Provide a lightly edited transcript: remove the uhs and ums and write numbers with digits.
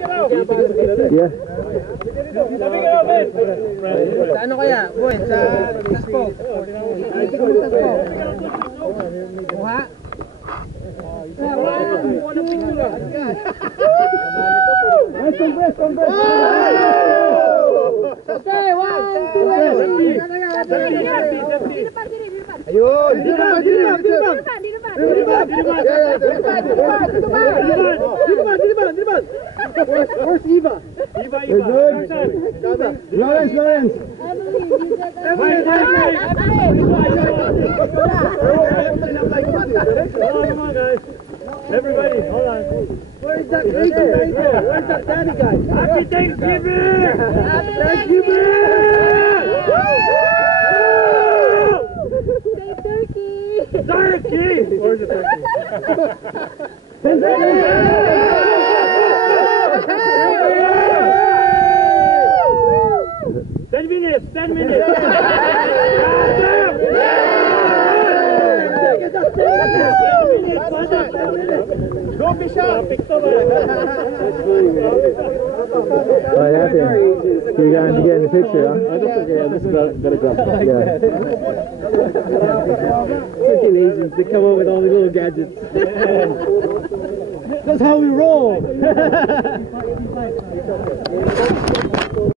Yeah. Sa ano kaya? Boy, sa Spoke. Kuha? Okay, 1, 2, Ayun! Where's Eva? Lawrence! Come on, guys. Everybody, hold on. Where's that right there? Where's that daddy guy? Happy Thanksgiving! Turkey! Where's the turkey? 10 minutes! 10 minutes! Don't be shy! What happened? You guys to get in the picture, huh? That's okay, this is better grab. Yeah. Freaking Asians, they come up with all the little gadgets. That's how we roll!